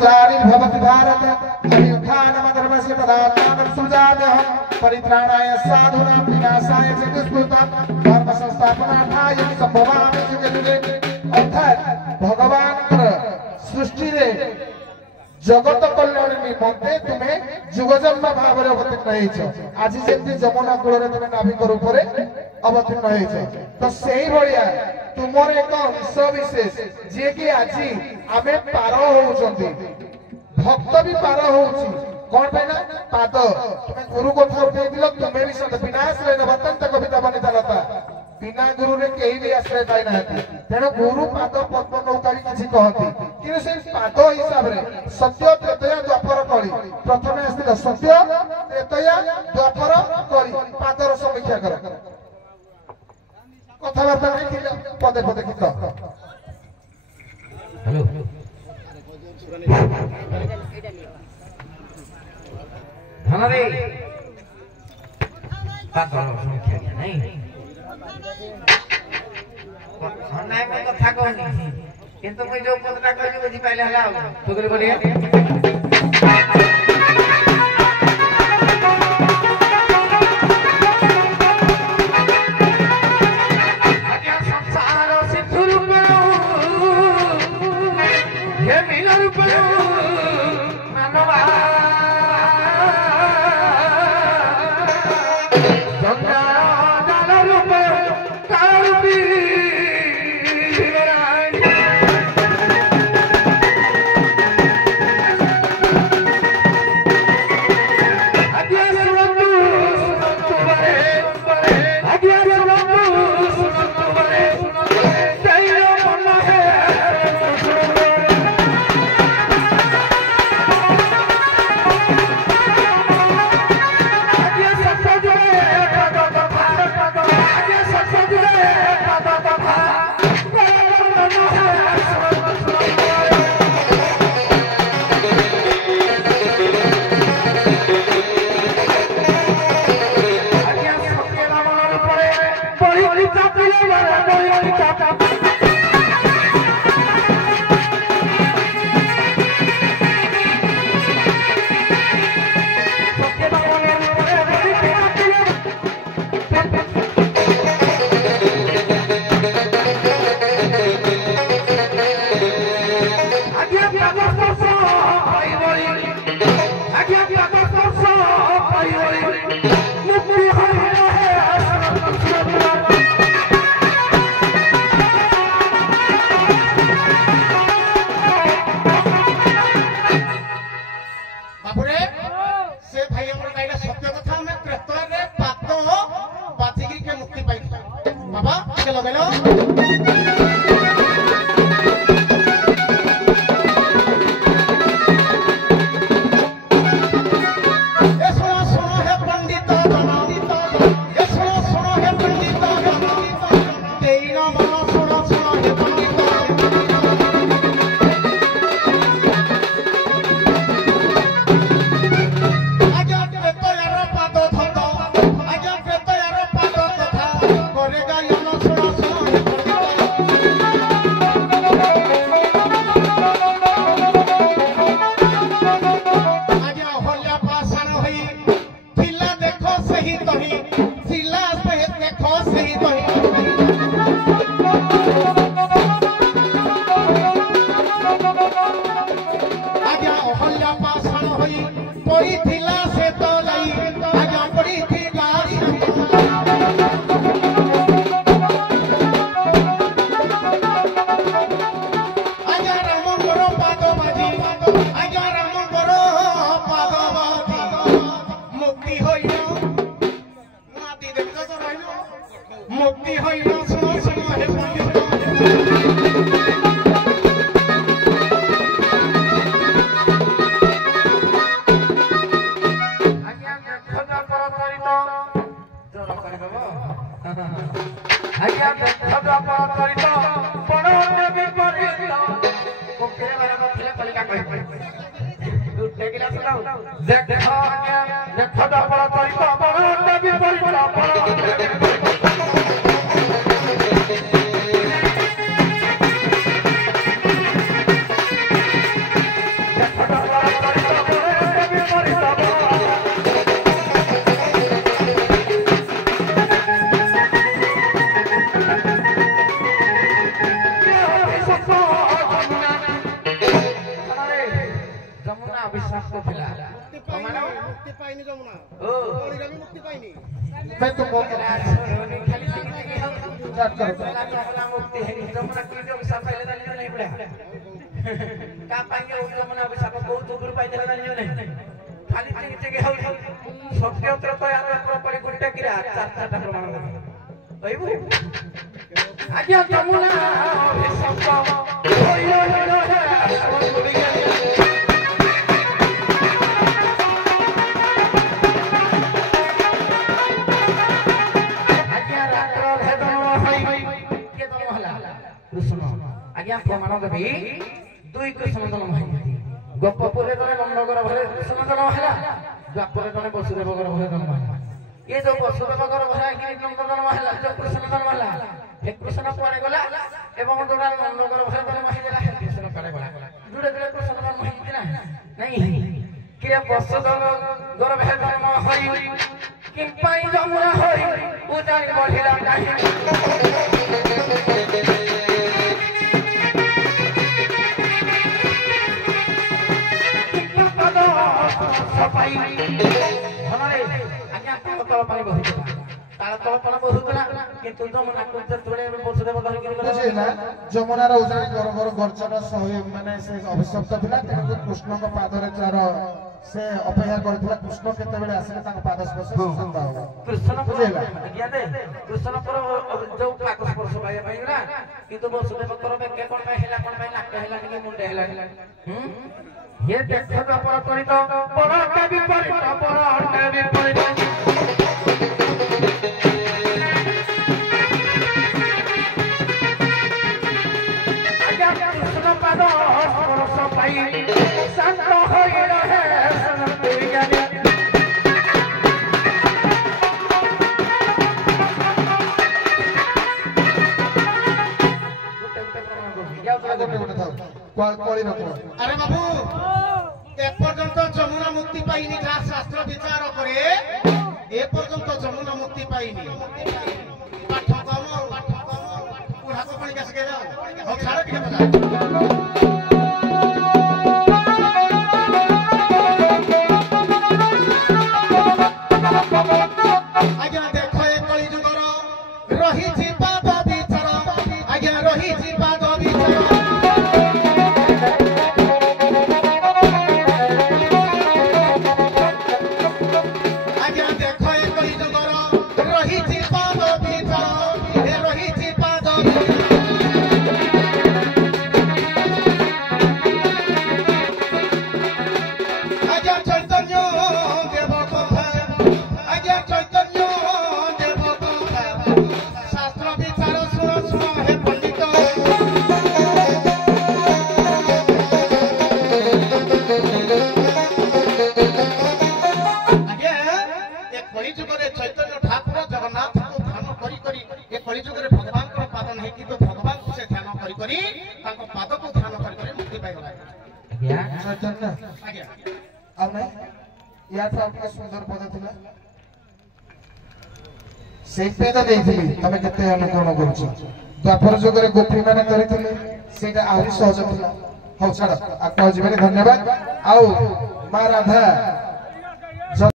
ग्लानिर्भवति भारत अभ्युत्थानमधर्मस्य तदात्मानं सृजाम्यहं परित्राणाय साधूनां विनाशाय च दुष्कृतां धर्म संस्थापनार्थाय सम्भवामि युगे युगे। अर्थात भगवान सृष्टि रे जगत कल्याण निमंते तुम्हें जुगजन्म भाव में अवतीर्ण आज जमी जमुना कूल तुम्हें नाभिक रूप से अवतीर्ण तो से भाया तुमर एक अंश विशेष जी कि आज आम पार होती भक्त भी पार हो कौन पे ना पाद तुम्हें गुरु कथा उठे तुम्हें भी विनाश कविता बनिता लता बिना गुरु रे कहीं भी आश्रय पाई ना तेणु गुरु पाद पद्म नौका भी किसी कहती कि पाद हिसाब से सत्य त्रेतया द्वापर कली प्रथम आसला सत्य त्रेतया द्वापर कली पादर समीक्षा कर कथबार्ता नहीं पदे पदे कि हेलो हमारे पादर समीक्षा नहीं নাই মই কথা কওনি কিন্তু মই যে কথাটা কইলি বুঝি পাইলে হলা তো করে বলিয়ে আগে সংসার সিদ্ধ রূপ হে মিল রূপ মানবা জঙ্গা জাল রূপ কারবি ଯମୁନା ଅଭିଶାପ୍ତ ଥିଲା ମୁକ୍ତି ପାଇନି ଯମୁନା ଓ କଳିର ବି ମୁକ୍ତି ପାଇନି मैं तुमको ଖାଲି स्टार्ट करो ମୁକ୍ତି ହେଇନି ଯମୁନା କି ଅଭିଶାପ ପାଇଲେ ଜାଣିଛ ନାହିଁ ପଡା କା ପାଇଁ ଯମୁନା ଅଭିଶାପ କୋଉ ଯୁଗରୁ ପାଇଥିଲେ ଜାଣିଛ ନାହିଁ ଖାଲି ଚିକି ଚିକି ହଉଛି ସତ୍ୟତ୍ର ତ ୟାର ପରି ଗୋଟେ କିରା ଚାରିଟା ପ୍ରମାଣ କହିବୁ ଆଜ୍ଞା ଯମୁନା ଅଭିଶାପ आज्ञा प्रमाण देवी दुई कृष्ण जन्म गोपपुर नंदगर भरे कृष्ण जन्म है द्वापर जन वसुदेवगर भरे जन्म है ये जो वसुदेवगर भरे नंद जन्म है जो कृष्ण जन्म है हे कृष्ण पड़े गला एवं जोड़ा नंदगर भरे जन्म है हे कृष्ण पड़े गला जुड़े जुड़े कृष्ण जन्म है नहीं कि वसुदेवगर भरे जन्म है किंपाई जमुना होई उजानी बढ़िला काहे ଯମୁନାର ଉଜାଣି ଗର୍ଭର ଗର୍ଜନ ମାନେ ସେ ଅଭିଶପ୍ତ ଥିଲା ତେଣୁ କୃଷ୍ଣଙ୍କ ପାଦରେ ତାର ସେ ଅପେକ୍ଷା କରିଥିଲା କୃଷ୍ଣ କେତେବେଳେ ଆସିଲେ ତାଙ୍କ ପାଦ ସ୍ପର୍ଶ ଶାନ୍ତ ହବ କୃଷ୍ଣଙ୍କର ଯୋଉ ପାଦ ସ୍ପର୍ଶ ପାଇବା ପାଇଁ ନା କିନ୍ତୁ ବସୁଦେବଙ୍କର ବେକେ କଣ ପାଇଁ ହେଲା କଣ ପାଇଁ ନାକ ହେଲାନି କି ମୁଣ୍ଡ ହେଲାନି ये देखो पर परित बड़टे विपरीत बड़टे विपरीत आज्ञा कृष्ण पाद स्पर्श पाई शांत होई रहे सनत ज्ञानी अरे बाबू एपर्यंत जमुना मुक्ति पाइनी जा शास्त्र विचार करे एपर्यंत जमुना मुक्ति पाइनी पाठ कम पुरा को पानी कैसे गेला हो छाड़ के बता आज्ञा देखो ए कली जुगर रही छी पाद विचार आज्ञा रही छी पाद विचार सुंदर पद थिला सेपे तो देइथिली तमे केते अनुकोण करूछ द्वापर जुगरे गोपी माने करिथिले सेटा आहुरी सहज थिला हो छाड़ आपका जीवन धन्यवाद आउ मां राधा